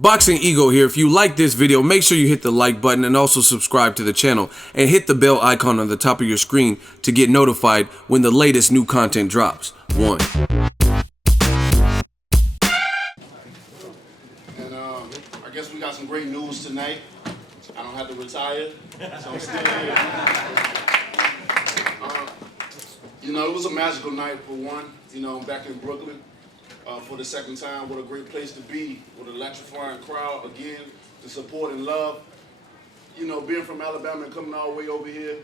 Boxingego here. If you like this video, make sure you hit the like button and also subscribe to the channel and hit the bell icon on the top of your screen to get notified when the latest new content drops. And I guess we got some great news tonight. I don't have to retire, so I'm still here. It was a magical night for one. Back in Brooklyn for the second time. What a great place to be with an electrifying crowd again, the support and love. Being from Alabama and coming all the way over here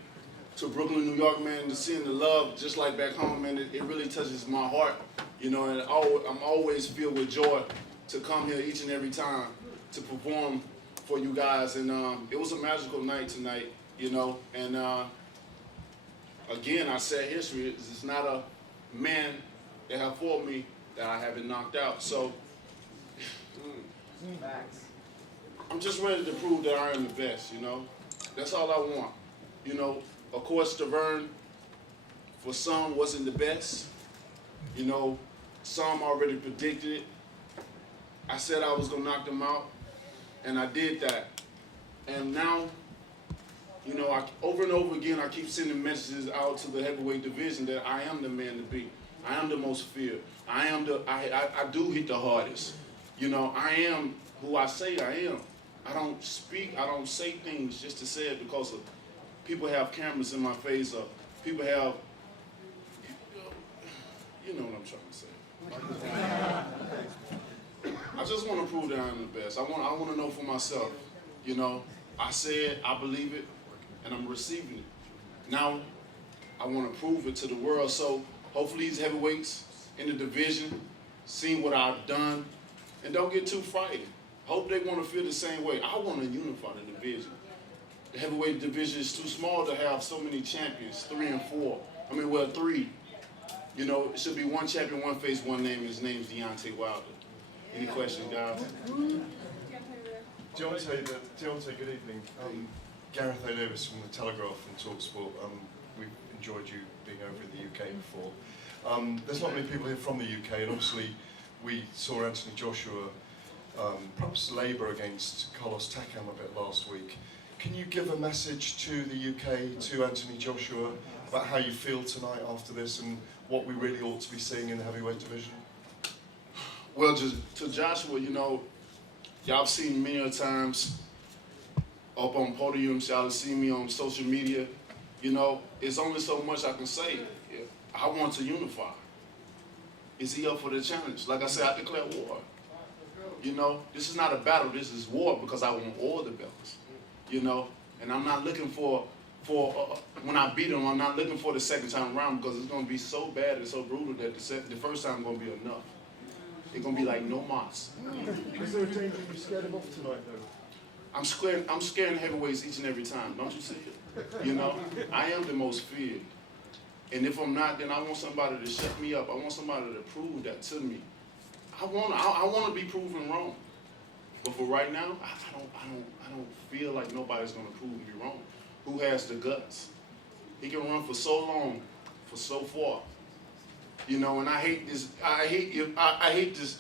to Brooklyn, New York, man, to seeing the love just like back home, man, it really touches my heart. And I'm always filled with joy to come here each and every time to perform for you guys. And it was a magical night tonight, and again, I said history. It's not a man that have fought me that I haven't knocked out. So I'm just ready to prove that I am the best, That's all I want. Of course, Stiverne, for some, wasn't the best. Some already predicted it. I said I was going to knock them out, and I did that. And now, over and over again, I keep sending messages out to the heavyweight division that I am the man to beat. I am the most feared. I do hit the hardest. I am who I say I am. I don't say things just to say it because of people have cameras in my face or people have, you know what I'm trying to say. I just want to prove that I'm the best. I want to know for myself. I said I believe it, and I'm receiving it. Now, I want to prove it to the world. So hopefully these heavyweights in the division see what I've done and don't get too frightened. Hope they want to feel the same way. I want to unify the division. The heavyweight division is too small to have so many champions, 3 and 4. Three. It should be one champion, one face, one name, and his name's Deontay Wilder. Any questions, guys? Deontay, good evening. Gareth A. Davis from The Telegraph and TalkSport. We've enjoyed you being over in the UK before. There's not many people here from the UK, and obviously we saw Anthony Joshua perhaps labour against Carlos Takam a bit last week. Can you give a message to the UK, to Anthony Joshua, about how you feel tonight after this and what we really ought to be seeing in the heavyweight division? Well, to Joshua, y'all have seen me many times up on podiums, y'all have seen me on social media. It's only so much I can say. I want to unify. Is he up for the challenge? Like I said, I declare war. This is not a battle, this is war because I want all the belts. And I'm not looking for when I beat him, I'm not looking for the second time around because it's going to be so bad and so brutal that the first time is going to be enough. It's going to be like no mas. Is there a danger you scared him off tonight, though? I'm scaring heavyweights each and every time. Don't you see it? I am the most feared. And if I'm not, then I want somebody to shut me up. I want somebody to prove that to me. I want to be proven wrong. But for right now, I don't feel like nobody's going to prove me wrong. Who has the guts? He can run for so long, for so far. And I hate this. I hate this.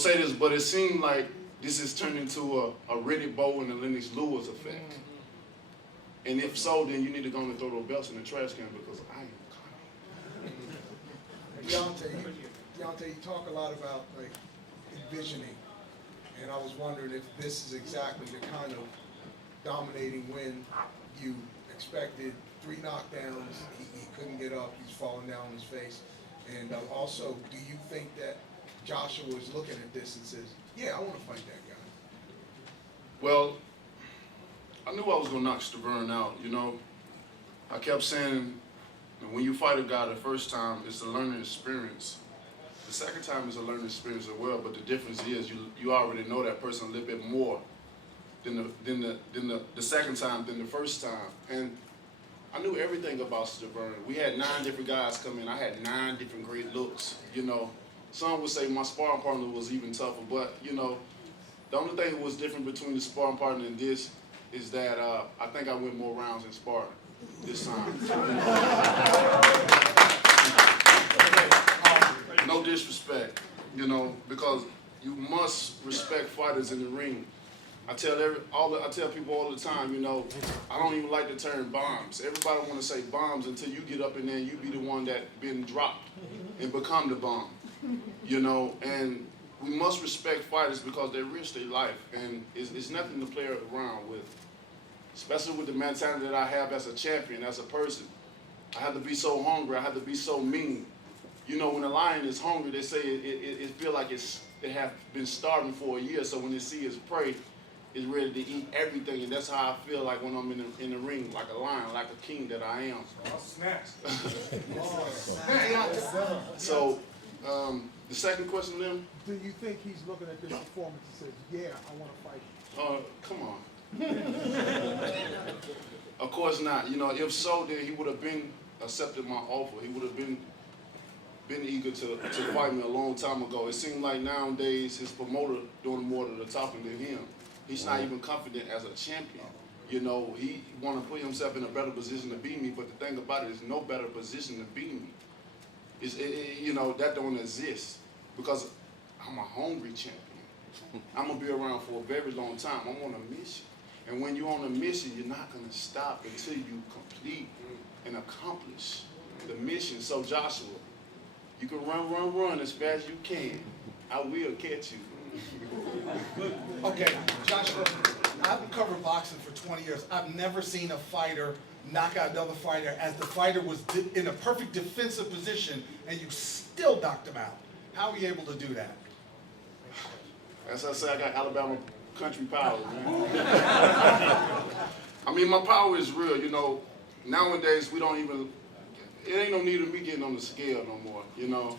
Say this, but it seems like this has turned into a Riddick Bowe and a Lennox Lewis effect. And if so, then you need to go and throw those belts in the trash can because I am coming. Deontay, you talk a lot about envisioning, and I was wondering if this is exactly the kind of dominating win you expected. 3 knockdowns, he couldn't get up, he's falling down on his face. And also, do you think that Joshua is looking at this and says, yeah, I want to fight that guy? Well, I knew I was going to knock Stiverne out, I kept saying, when you fight a guy the first time, it's a learning experience. The second time is a learning experience as well, but the difference is you already know that person a little bit more than the second time than the first time. And I knew everything about Stiverne. We had 9 different guys come in. I had 9 different great looks. Some would say my sparring partner was even tougher, but the only thing that was different between the sparring partner and this is that I think I went more rounds in sparring this time. No disrespect, because you must respect fighters in the ring. I tell people all the time, you know, I don't even like the term bombs. Everybody want to say bombs until you get up in there and you be the one that been dropped and become the bomb. You know, and we must respect fighters because they risk their life, and it's nothing to play around with. Especially with the mentality that I have as a champion, as a person. I have to be so hungry. I have to be so mean. You know, when a lion is hungry, they say it feel like it have been starving for a year. So when they see its prey, it's ready to eat everything, and that's how I feel like when I'm in the ring, like a lion, like a king that I am. Snacks. So, the second question, then. Do you think he's looking at this performance and says, yeah, I want to fight? Come on. Of course not. You know, if so, then he would have been accepted my offer. He would have been eager to fight me a long time ago. It seems like nowadays his promoter doing more to the talking than him. He's not even confident as a champion. You know, he want to put himself in a better position to beat me, but the thing about it is no better position to beat me. You know, that don't exist because I'm a hungry champion. I'm going to be around for a very long time. I'm on a mission. And when you're on a mission, you're not going to stop until you complete and accomplish the mission. So Joshua, you can run as fast as you can. I will catch you. Okay, Joshua, I've covered boxing for 20 years. I've never seen a fighter knock out another fighter as the fighter was in a perfect defensive position and you still knocked him out. How are you able to do that? As I say, I got Alabama country power, man. I mean, my power is real, you know. Nowadays, it ain't no need of me getting on the scale no more, you know.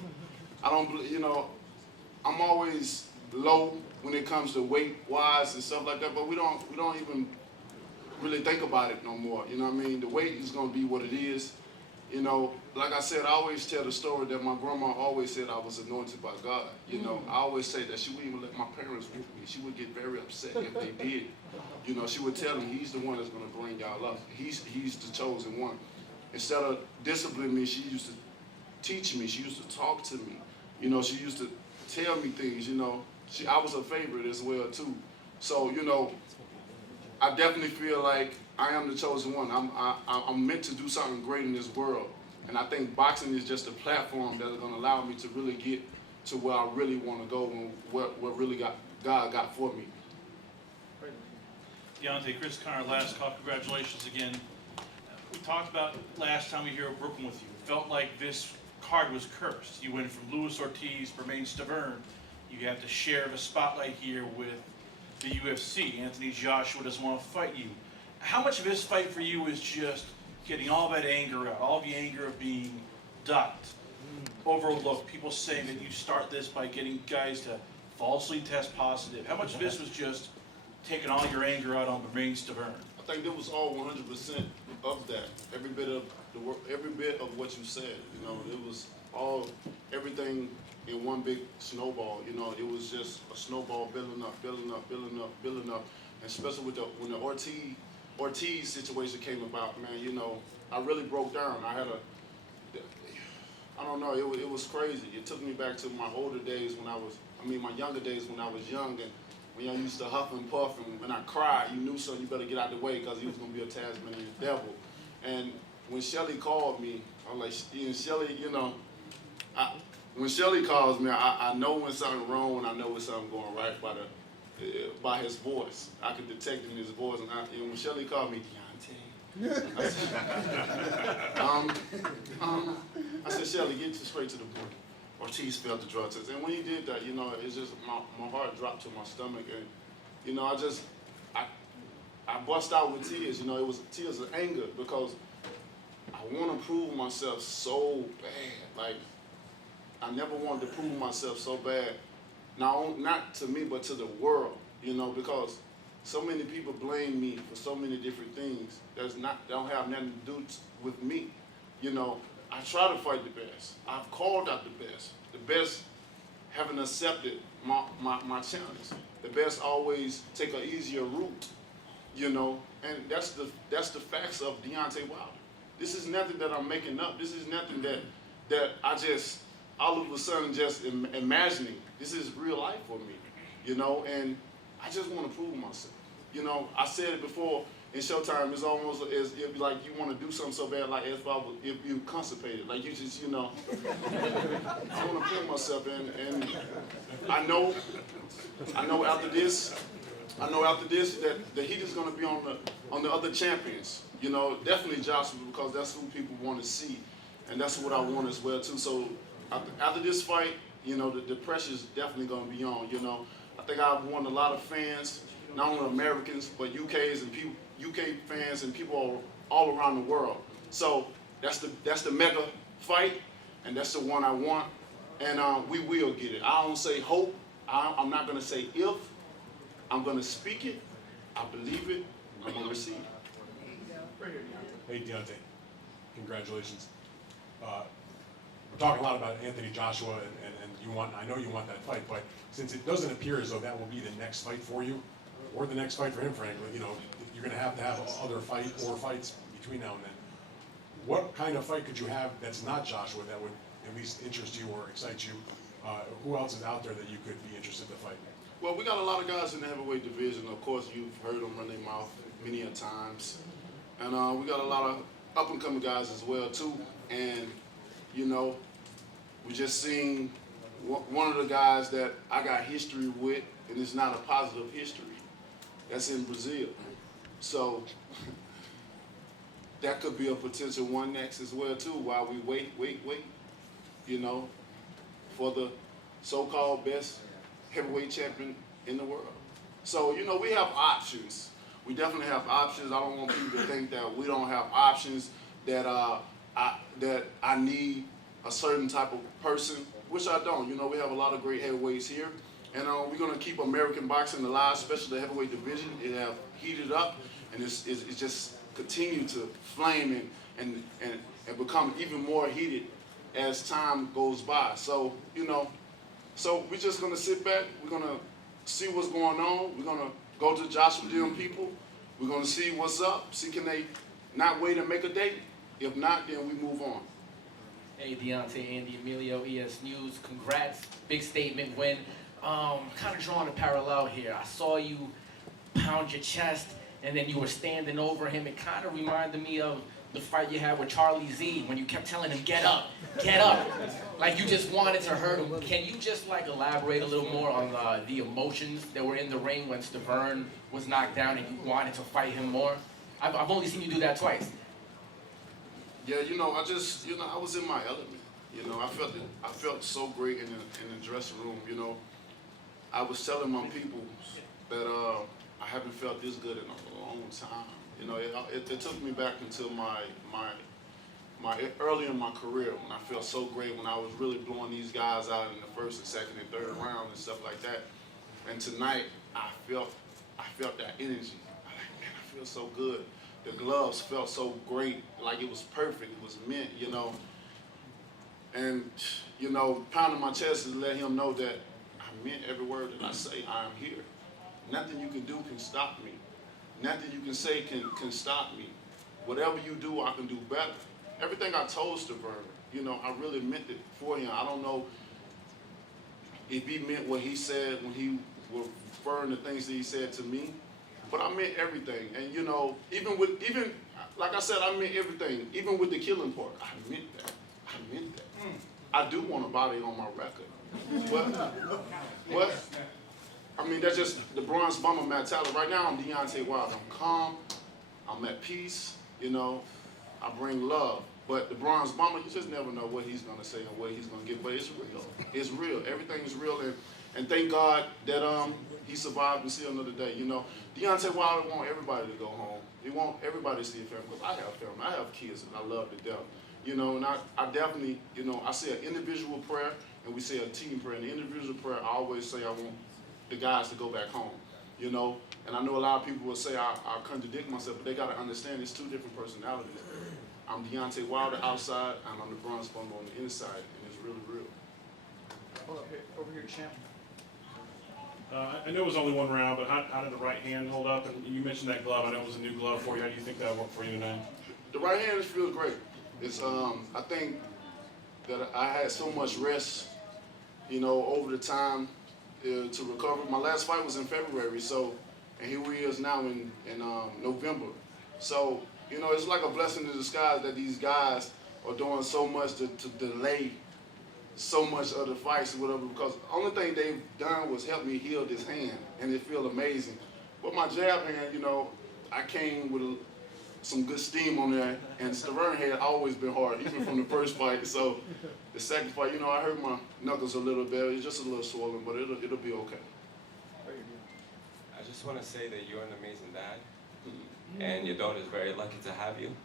I'm always low when it comes to weight-wise and stuff like that, but we don't even really think about it no more, you know what I mean? The weight is gonna be what it is. You know, like I said, I always tell the story that my grandma always said I was anointed by God. You know, I always say that she wouldn't even let my parents whoop me. She would get very upset if they did. You know, she would tell them, he's the one that's going to bring y'all up. He's the chosen one. Instead of disciplining me, she used to teach me. She used to talk to me. You know, she used to tell me things, you know. I was a favorite as well, too. So, you know, I definitely feel like I am the chosen one. I'm meant to do something great in this world. And I think boxing is just a platform that is going to allow me to really get to where I really want to go and what really God got for me. Deontay, Chris Connor, last call. Congratulations again. We talked about last time we were here at Brooklyn with you. It felt like this card was cursed. You went from Luis Ortiz, Bermane, Stiverne. You have to share the spotlight here with the UFC. Anthony Joshua doesn't want to fight you. How much of this fight for you is just getting all that anger out, all the anger of being ducked, overlooked, people saying that you start this by getting guys to falsely test positive? How much of this was just taking all your anger out on Bermane, Stiverne? I think it was all 100% of that. Every bit of what you said. You know, it was everything in one big snowball. You know, it was just a snowball building up. And especially when the Ortiz situation came about, man, you know, I really broke down. I don't know, it was crazy. It took me back to my older days my younger days when I was young, and when I used to huff and puff, and when I cried, you knew something, you better get out of the way because he was going to be a Tasmanian devil. And when Shelly called me, I was like, and Shelly, you know, when Shelly calls me, I know when something's wrong and I know when something's going right by his voice. I could detect it in his voice. And when Shelly called me, Deontay, I said, Shelly, get straight to the point. Ortiz failed the drug test. And when he did that, you know, it's just my heart dropped to my stomach. And, you know, I bust out with tears. You know, it was tears of anger because I want to prove myself so bad. Like, I never wanted to prove myself so bad. Not to me, but to the world, you know, because so many people blame me for so many different things that don't have nothing to do with me. You know, I try to fight the best. I've called out the best. The best haven't accepted my challenge. The best always take an easier route, you know, and that's the facts of Deontay Wilder. This is nothing that I'm making up. This is nothing that I just all of a sudden just imagining this is real life for me, you know, and I just want to prove myself. You know, I said it before in Showtime. It's almost as if like you want to do something so bad, like if you constipated, like you just, you know, I want to prove myself, and I know after this. I know after this that the heat is going to be on the other champions. You know, definitely Joshua, because that's who people want to see, and that's what I want as well too. So after this fight, you know, the pressure's definitely going to be on. You know, I think I've won a lot of fans, not only Americans but UKs and people, UK fans and people all around the world. So that's the mega fight, and that's the one I want, and we will get it. I don't say hope. I'm not going to say if. I'm going to speak it, I believe it, I'm going to receive it. Hey, Deontay, congratulations. We're talking a lot about Anthony Joshua, and you want, I know you want that fight, but since it doesn't appear as though that will be the next fight for you, or the next fight for him, frankly, you know, you're going to have other fights between now and then. What kind of fight could you have that's not Joshua that would at least interest you or excite you? Who else is out there that you could be interested to fight? Well, we got a lot of guys in the heavyweight division. Of course, you've heard them run their mouth many a times. And we got a lot of up-and-coming guys as well, too. And, you know, we just seen one of the guys that I got history with, and it's not a positive history. That's in Brazil. So that could be a potential one next as well, too, while we wait, you know, for the so-called best heavyweight champion in the world. So, you know, we have options. We definitely have options. I don't want people to think that we don't have options, that I need a certain type of person, which I don't. You know, we have a lot of great heavyweights here. And we're going to keep American boxing alive, especially the heavyweight division. It have heated up, and it's just continue to flame and become even more heated as time goes by. So, you know, so we're just going to sit back. We're going to see what's going on. We're going to go to Joshua Dean people. We're going to see what's up. See, can they not wait and make a date? If not, then we move on. Hey, Deontay, Andy Emilio, ES News. Congrats. Big statement win. Kind of drawing a parallel here. I saw you pound your chest, and then you were standing over him. It kind of reminded me of the fight you had with Charlie Z when you kept telling him, get up, like you just wanted to hurt him. Can you just like elaborate a little more on the emotions that were in the ring when Stiverne was knocked down and you wanted to fight him more? I've only seen you do that twice. Yeah, you know, I was in my element. You know, I felt so great in the dressing room. You know, I was telling my people that I haven't felt this good in a long time. You know, it took me back into my early in my career when I felt so great, when I was really blowing these guys out in the first and second and third round and stuff like that. And tonight, I felt that energy. I'm like, man, I feel so good. The gloves felt so great, like it was perfect. It was meant, you know. And, you know, pounding my chest to let him know that I meant every word that I say. I am here. Nothing you can do can stop me. Nothing you can say can stop me. Whatever you do, I can do better. Everything I told Stiverne, you know, I really meant it for him. I don't know if he meant what he said when he was referring to things that he said to me, but I meant everything. And, you know, even like I said, I meant everything. Even with the killing part, I meant that. I meant that. I do want a body on my record. But I mean, that's just the bronze bomber mentality. Right now, I'm Deontay Wilder. I'm calm. I'm at peace. You know, I bring love. But the bronze bomber, you just never know what he's going to say and what he's going to get. But it's real. It's real. Everything is real. And thank God that he survived and see another day. You know, Deontay Wilder want everybody to go home. He want everybody to see a family. Because I have family. I have kids and I love to death. You know, and I definitely, you know, I say an individual prayer and we say a team prayer. And the individual prayer, I always say I want the guys to go back home, you know. And I know a lot of people will say I contradict myself, but they got to understand it's two different personalities. I'm Deontay Wilder outside, and I'm the bronze bomber on the inside, and it's really real. Hold up, over here, champ. I know it was only one round, but how did the right hand hold up? And you mentioned that glove. I know it was a new glove for you. How do you think that worked for you tonight? The right hand feels great. It's I think that I had so much rest, you know, over the time to recover. My last fight was in February, so, and here we is now in November. So, you know, it's like a blessing in disguise that these guys are doing so much to delay so much of the fights or whatever, because the only thing they've done was help me heal this hand, and it feel amazing. But my jab hand, you know, I came with some good steam on there, and Stiverne had always been hard, even from the first fight. So the second fight, you know, I hurt my knuckles a little bit. It's just a little swollen, but it'll be okay. I just want to say that you're an amazing dad, and your daughter is very lucky to have you.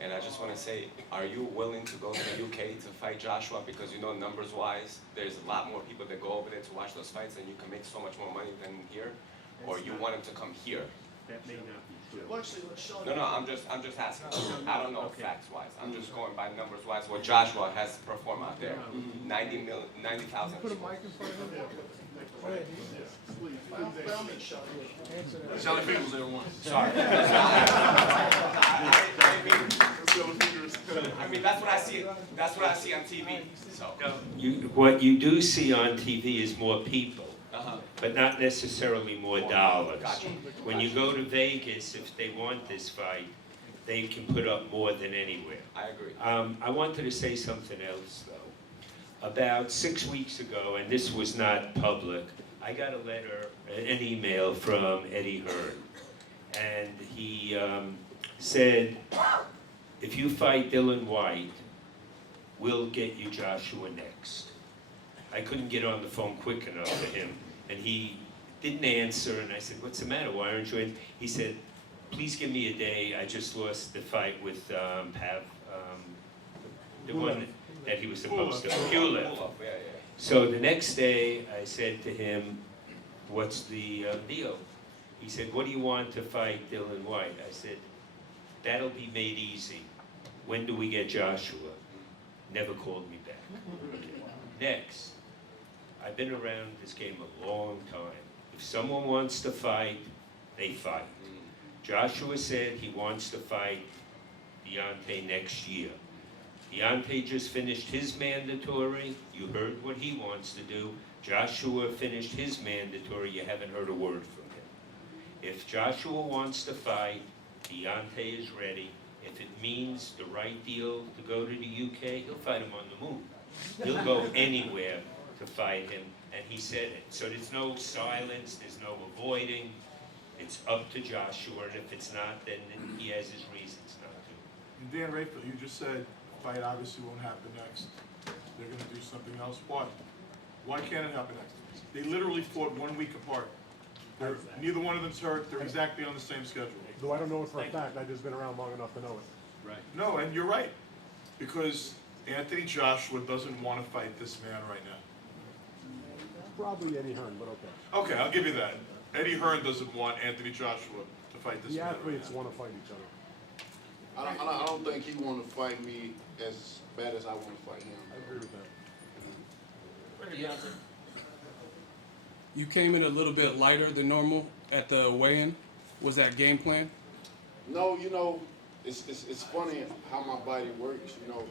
And I just want to say, are you willing to go to the UK to fight Joshua? Because you know, numbers-wise, there's a lot more people that go over there to watch those fights, and you can make so much more money than here. Or you want him to come here? That may not be true. Well, actually, let's show No, I'm just asking. I don't know facts-wise. I'm just going by numbers-wise. What Joshua has performed out there, 90,000 people. Charlie Fingers, everyone. Sorry. I mean, that's what I see. That's what I see on TV. So. What you do see on TV is more people, Uh-huh. but not necessarily more dollars. Gotcha. When you go to Vegas, if they want this fight, they can put up more than anywhere. I agree. I wanted to say something else, though. About 6 weeks ago, and this was not public, I got a letter, an email from Eddie Hearn, and he said, if you fight Dylan White, we'll get you Joshua next. I couldn't get on the phone quick enough for him, and he didn't answer, and I said, what's the matter, why aren't you in? He said, please give me a day, I just lost the fight with Pav, the one that he was supposed to, Pulev. Yeah. So the next day, I said to him, what's the deal? He said, what do you want to fight Dylan White? I said, that'll be made easy. When do we get Joshua? Never called me back. Next, I've been around this game a long time. If someone wants to fight, they fight. Joshua said he wants to fight Deontay next year. Deontay just finished his mandatory. You heard what he wants to do. Joshua finished his mandatory. You haven't heard a word from him. If Joshua wants to fight, Deontay is ready. If it means the right deal to go to the UK, he'll fight him on the moon. He'll go anywhere to fight him, and he said it. So there's no silence, there's no avoiding. It's up to Joshua, and if it's not, then he has his reasons not to. And Dan Rayfield, you just said the fight obviously won't happen next. They're going to do something else. Why? Why can't it happen next? They literally fought 1 week apart. Neither one of them's hurt. They're exactly on the same schedule. Though I don't know it for a fact, I've just been around long enough to know it. Right. No, and you're right. Because Anthony Joshua doesn't want to fight this man right now. Probably Eddie Hearn, but okay. Okay, I'll give you that. Eddie Hearn doesn't want Anthony Joshua to fight this The man right athletes now. want to fight each other. I don't think he want to fight me as bad as I want to fight him. I agree with that. You came in a little bit lighter than normal at the weigh-in. Was that game plan? No, you know, it's funny how my body works. You know,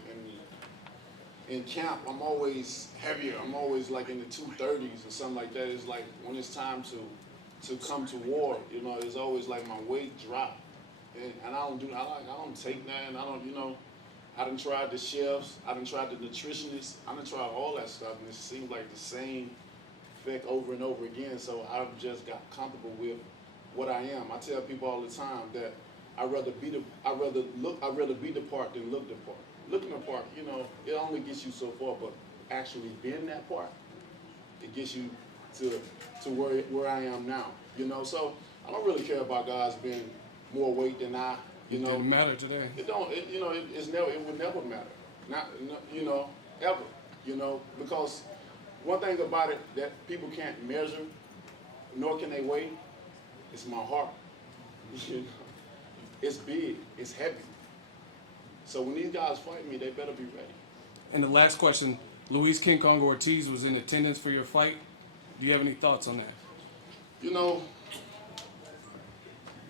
in camp, I'm always heavier. I'm always like in the 230s or something like that. It's like when it's time to come to war, you know, it's always like my weight drop, and I don't take that. I don't, you know, I done tried the chefs, I done tried the nutritionists, I done tried all that stuff, and it seems like the same effect over and over again. So I've just got comfortable with what I am. I tell people all the time that I'd rather be the part than look the part. Looking the part, you know, it only gets you so far, but actually being that part, it gets you to where I am now. You know, so I don't really care about guys being more weight than I. You know, Didn't matter today. it don't. You know, it would never matter. Not, you know, ever. You know, because one thing about it that people can't measure, nor can they weigh, is my heart. You know, it's big. It's heavy. So when these guys fight me, they better be ready. And the last question, Luis King Kong Ortiz was in attendance for your fight. Do you have any thoughts on that? You know,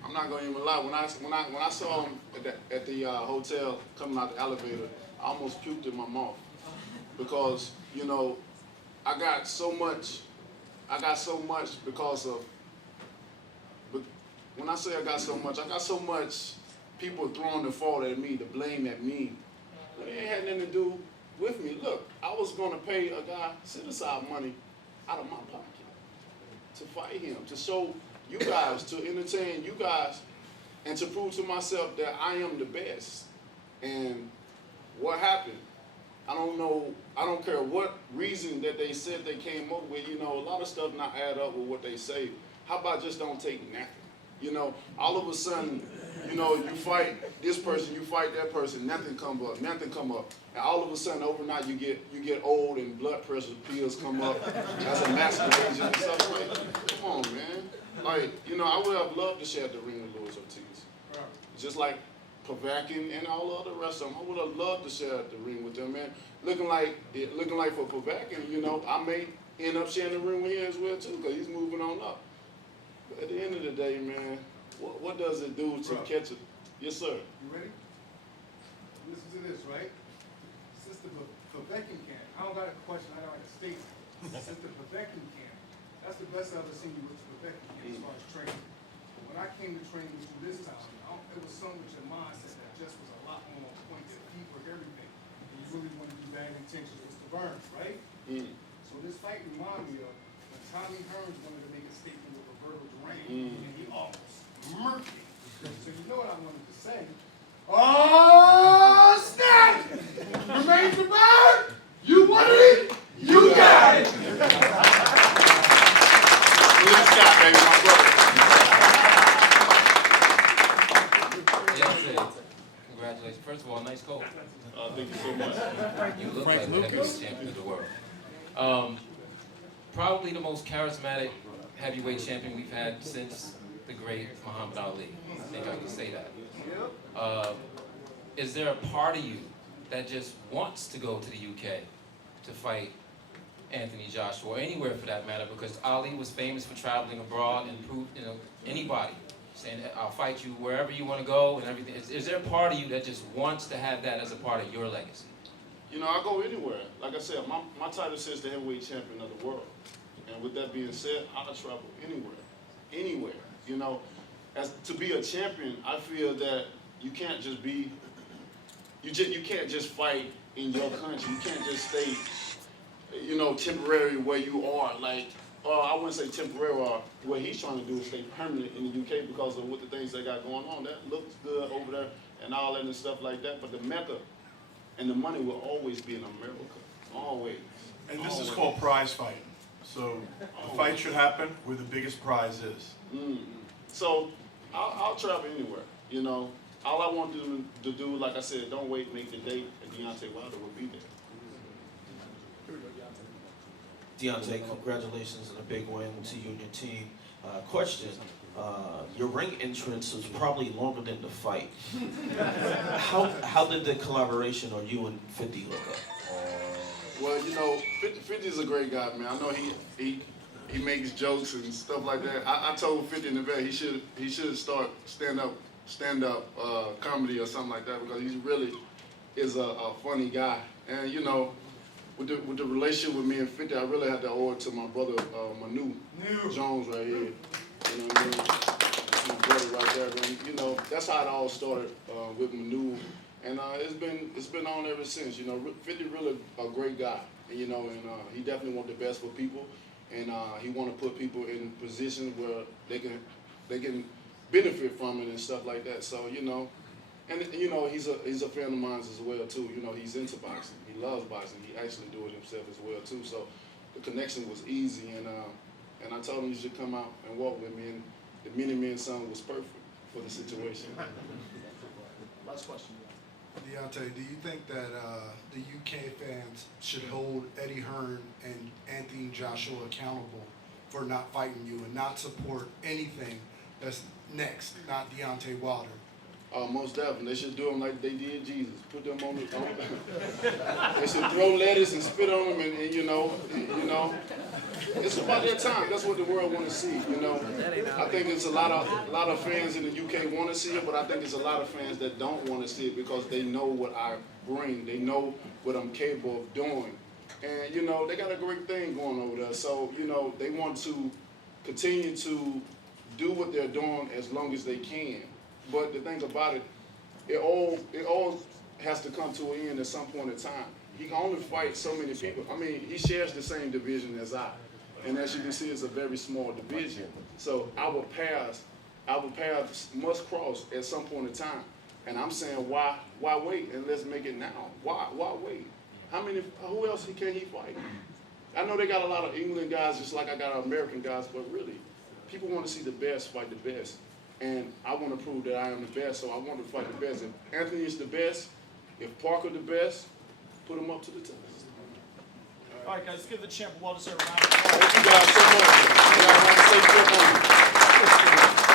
I'm not gonna even lie. When I saw him at the hotel coming out the elevator, I almost puked in my mouth. because, you know, I got so much because of, but when I say I got so much people throwing the fault at me, the blame at me. But it ain't had nothing to do with me. Look, I was gonna pay a guy set aside money out of my pocket to fight him, to show you guys, to entertain you guys, and to prove to myself that I am the best. And what happened? I don't know, I don't care what reason that they said they came up with, you know, a lot of stuff not add up with what they say. How about just don't take nothing? You know, all of a sudden, you know, you fight this person, you fight that person, nothing come up. And all of a sudden, overnight, you get old and blood pressure pills come up as a masquerade and stuff like that. Come on, man. Like, you know, I would have loved to share the ring with Luis Ortiz. Just like Povetkin and all the other rest of them. I would have loved to share the ring with them, man. Looking like for Povetkin, you know, I may end up sharing the ring with him as well too, because he's moving on up. But at the end of the day, man, what does it do to catch it? Yes, sir. You ready? Listen to this, right? Sister Povetkin camp. I don't got a question, I got a statement. Sister Povetkin camp. That's the best I've ever seen you with the Povetkin camp as far as training. But when I came to training with you this time, it was something with your mindset that just was a lot more on point, your feet work, everything. And you really want to do bad intentions with Stiverne, right? So this fight reminded me of when Tommy Hearns wanted to make a statement with Roberto Duran, and he almost murked me. So you know what I wanted to say. Oh, snap! Remains the bird! You wanted it? You got it! Let's stop, baby, my brother. Congratulations. First of all, nice coat. Thank you so much. You look like the heavyweight champion of the world. Probably the most charismatic heavyweight champion we've had since the great Muhammad Ali. I think I can say that. Is there a part of you that just wants to go to the UK to fight Anthony Joshua, or anywhere for that matter? Because Ali was famous for traveling abroad and proved, you know, anybody saying, I'll fight you wherever you want to go and everything. Is there a part of you that just wants to have that as a part of your legacy? You know, I go anywhere. Like I said, my title says the heavyweight champion of the world. And with that being said, I'll travel anywhere. You know, as to be a champion, I feel that you can't just be, you can't just fight in your country. You can't just stay, you know, temporary where you are. Like, I wouldn't say temporary, or what he's trying to do is stay permanent in the UK because of what the things they got going on. That looks good over there and all that and stuff like that. But the Mecca and the money will always be in America. Always. And this is called prize fighting. So the fight should happen where the biggest prize is. So I'll travel anywhere. You know, all I want to do, like I said, don't wait, make the date, and Deontay Wilder will be there. Deontay, congratulations on a big win to you and your team. Question, your ring entrance was probably longer than the fight. How did the collaboration on you and 50 look up? Well, you know, 50 is a great guy, man. I know he makes jokes and stuff like that. I told 50 in the vet he should start stand up comedy or something like that, because he really is a funny guy. And you know, with the relationship with me and 50, I really had to owe it to my brother Manu Jones right here. You know what I mean? That's my brother right there. And, you know, that's how it all started with Manu. And it's been on ever since. You know, 50 really a great guy. And, you know, and he definitely wants the best for people. And he want to put people in positions where they can benefit from it and stuff like that. So, you know, and you know, he's a friend of mine as well too. You know, he's into boxing. He loves boxing. He actually do it himself as well too. So the connection was easy, and I told him he should come out and walk with me, and the Mini Man song was perfect for the situation. Last question. Deontay, do you think that the UK fans should hold Eddie Hearn and Anthony Joshua accountable for not fighting you and not support anything that's next, not Deontay Wilder? Most definitely. They should do them like they did Jesus. Put them on the. They should throw lettuce and spit on them, and you know, it's about their time. That's what the world want to see. You know, I think it's a lot of fans in the UK want to see it, but I think it's a lot of fans that don't want to see it because they know what I bring. They know what I'm capable of doing, and you know, they got a great thing going over there. So you know, they want to continue to do what they're doing as long as they can. But the thing about it, it all has to come to an end at some point in time. He can only fight so many people. I mean, he shares the same division as I. And as you can see, it's a very small division. So our paths must cross at some point in time. And I'm saying, why wait? And let's make it now. Why wait? Who else can he fight? I know they got a lot of England guys, just like I got American guys, but really, people want to see the best fight the best. And I want to prove that I am the best, so I want to fight the best. If Anthony is the best, if Parker the best, put him up to the test. All right, guys, let's give the champ a well-deserved round of Thank you guys so much. You guys have a safe trip home.